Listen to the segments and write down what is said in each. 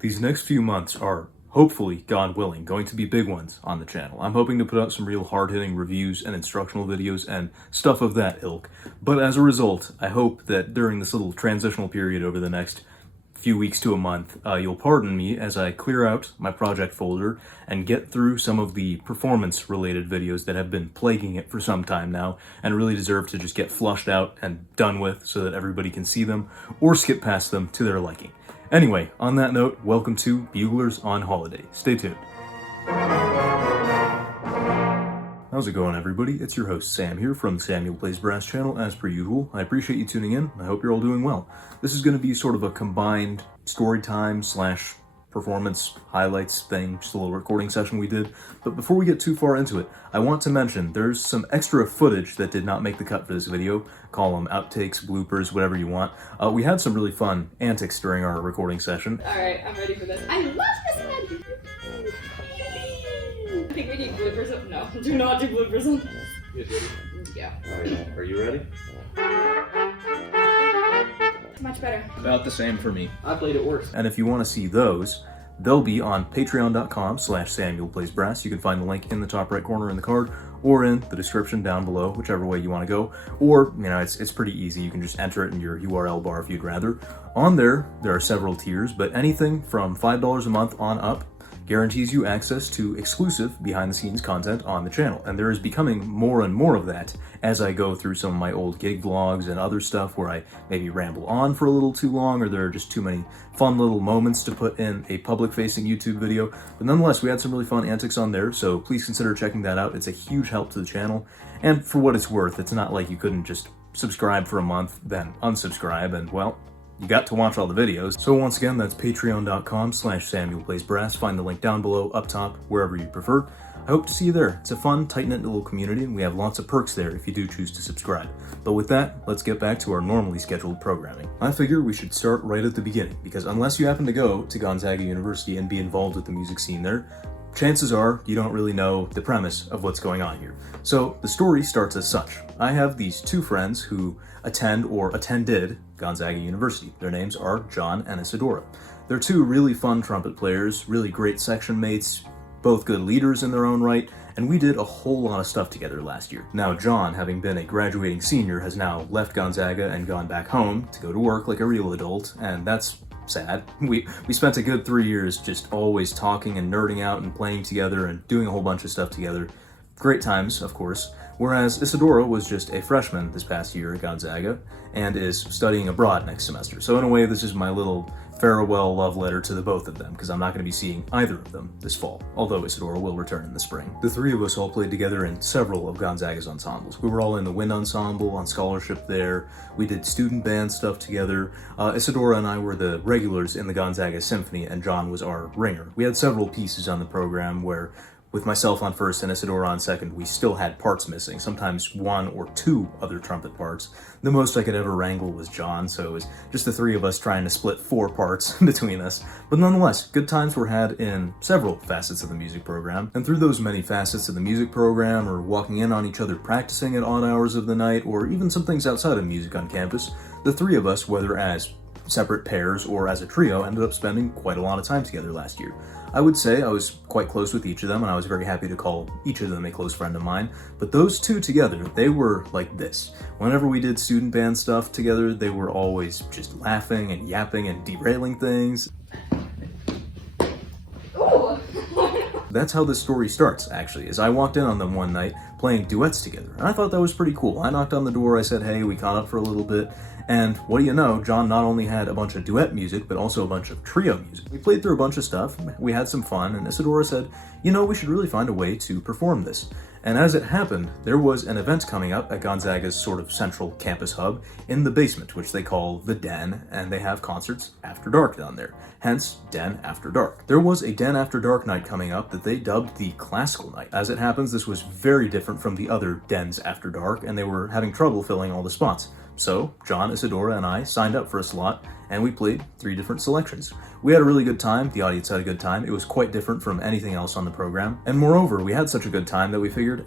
These next few months are, hopefully, God willing, going to be big ones on the channel. I'm hoping to put out some real hard-hitting reviews and instructional videos and stuff of that ilk. But as a result, I hope that during this little transitional period over the next few weeks to a month, you'll pardon me as I clear out my project folder and get through some of the performance-related videos that have been plaguing it for some time now and really deserve to just get flushed out and done with so that everybody can see them or skip past them to their liking. Anyway, on that note, welcome to Buglers on Holiday. Stay tuned. How's it going, everybody? It's your host, Sam, here from the Samuel Plays Brass channel, as per usual. I appreciate you tuning in. I hope you're all doing well. This is going to be sort of a combined story time slash performance highlights thing, just a little recording session we did. But before we get too far into it, I want to mention there's some extra footage that did not make the cut for this video. Call them outtakes, bloopers, whatever you want. We had some really fun antics during our recording session. Alright, I'm ready for this. I love this one! I think we need bloopers. No, do not do bloopers on this. Yeah. Alright, are you ready? Much better. About the same for me. I played it worse. And if you want to see those, they'll be on patreon.com/SamuelPlaysBrass. You can find the link in the top right corner in the card or in the description down below, whichever way you want to go. Or, you know, it's pretty easy. You can just enter it in your URL bar if you'd rather. On there are several tiers, but anything from $5 a month on up guarantees you access to exclusive behind-the-scenes content on the channel. And there is becoming more and more of that as I go through some of my old gig vlogs and other stuff where I maybe ramble on for a little too long or there are just too many fun little moments to put in a public-facing YouTube video. But nonetheless, we had some really fun antics on there, so please consider checking that out. It's a huge help to the channel. And for what it's worth, it's not like you couldn't just subscribe for a month, then unsubscribe, and well, you got to watch all the videos. So once again, that's patreon.com/SamuelPlaysBrass. Find the link down below, up top, wherever you prefer. I hope to see you there. It's a fun, tight-knit little community, and we have lots of perks there if you do choose to subscribe. But with that, let's get back to our normally scheduled programming. I figure we should start right at the beginning, because unless you happen to go to Gonzaga University and be involved with the music scene there, chances are you don't really know the premise of what's going on here. So the story starts as such. I have these two friends who attend or attended Gonzaga University. Their names are John and Isadora. They're two really fun trumpet players, really great section mates, both good leaders in their own right, and we did a whole lot of stuff together last year. Now John, having been a graduating senior, has now left Gonzaga and gone back home to go to work like a real adult, and that's sad. We spent a good 3 years just always talking and nerding out and playing together and doing a whole bunch of stuff together. Great times, of course. Whereas Isadora was just a freshman this past year at Gonzaga and is studying abroad next semester. So in a way, this is my little farewell love letter to the both of them, because I'm not going to be seeing either of them this fall, although Isadora will return in the spring. The three of us all played together in several of Gonzaga's ensembles. We were all in the wind ensemble on scholarship there. We did student band stuff together. Isadora and I were the regulars in the Gonzaga Symphony, and John was our ringer. We had several pieces on the program where, with myself on first and Isadora on second, we still had parts missing, sometimes one or two other trumpet parts. The most I could ever wrangle was John, so it was just the three of us trying to split 4 parts between us. But nonetheless, good times were had in several facets of the music program, and through those many facets of the music program, or walking in on each other practicing at odd hours of the night, or even some things outside of music on campus, the three of us, whether as separate pairs or as a trio, ended up spending quite a lot of time together last year. I would say I was quite close with each of them, and I was very happy to call each of them a close friend of mine, but those two together, they were like this. Whenever we did student band stuff together, they were always just laughing and yapping and derailing things. Ooh! That's how this story starts, actually, as I walked in on them one night playing duets together, and I thought that was pretty cool. I knocked on the door, I said, hey, we caught up for a little bit, and what do you know, John not only had a bunch of duet music, but also a bunch of trio music. We played through a bunch of stuff, we had some fun, and Isadora said, you know, we should really find a way to perform this. And as it happened, there was an event coming up at Gonzaga's sort of central campus hub in the basement, which they call the Den, and they have concerts after dark down there. Hence, Den After Dark. There was a Den After Dark night coming up that they dubbed the Classical Night. As it happens, this was very different from the other Dens After Dark, and they were having trouble filling all the spots. So, John, Isadora, and I signed up for a slot, and we played 3 different selections. We had a really good time, the audience had a good time, it was quite different from anything else on the program, and moreover, we had such a good time that we figured,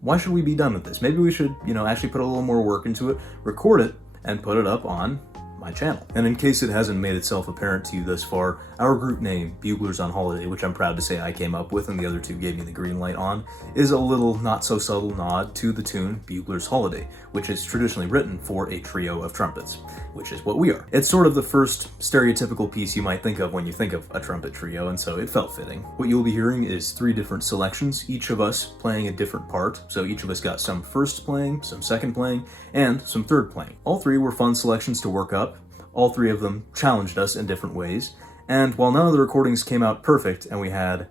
why should we be done with this? Maybe we should, actually put a little more work into it, record it, and put it up on my channel. And in case it hasn't made itself apparent to you thus far, our group name, Buglers on Holiday, which I'm proud to say I came up with and the other two gave me the green light on, is a little not so subtle nod to the tune Buglers Holiday, which is traditionally written for a trio of trumpets, which is what we are. It's sort of the first stereotypical piece you might think of when you think of a trumpet trio, and so it felt fitting. What you'll be hearing is 3 different selections, each of us playing a different part, so each of us got some first playing, some second playing, and some third playing. All 3 were fun selections to work up. All 3 of them challenged us in different ways, and while none of the recordings came out perfect and we had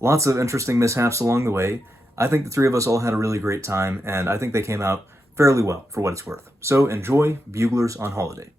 lots of interesting mishaps along the way, I think the 3 of us all had a really great time, and I think they came out fairly well for what it's worth. So enjoy Buglers on Holiday.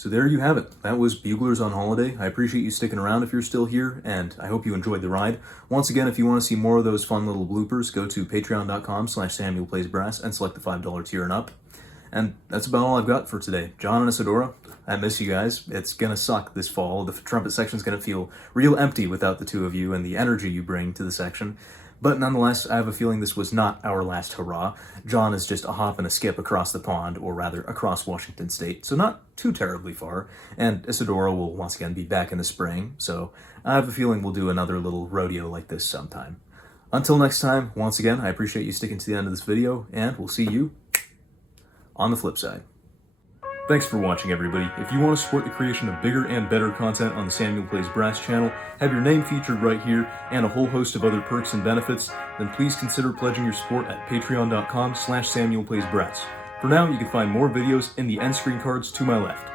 So there you have it. That was Buglers on Holiday. I appreciate you sticking around if you're still here, and I hope you enjoyed the ride. Once again, if you want to see more of those fun little bloopers, go to patreon.com/SamuelPlaysBrass and select the $5 tier and up. And that's about all I've got for today. John and Isadora, I miss you guys. It's gonna suck this fall. The trumpet section's gonna feel real empty without the two of you and the energy you bring to the section. But nonetheless, I have a feeling this was not our last hurrah. John is just a hop and a skip across the pond, or rather, across Washington State, so not too terribly far. And Isadora will once again be back in the spring, so I have a feeling we'll do another little rodeo like this sometime. Until next time, once again, I appreciate you sticking to the end of this video, and we'll see you on the flip side. Thanks for watching, everybody. If you want to support the creation of bigger and better content on the Samuel Plays Brass channel, have your name featured right here, and a whole host of other perks and benefits, then please consider pledging your support at patreon.com/SamuelPlaysBrass. For now, you can find more videos in the end screen cards to my left.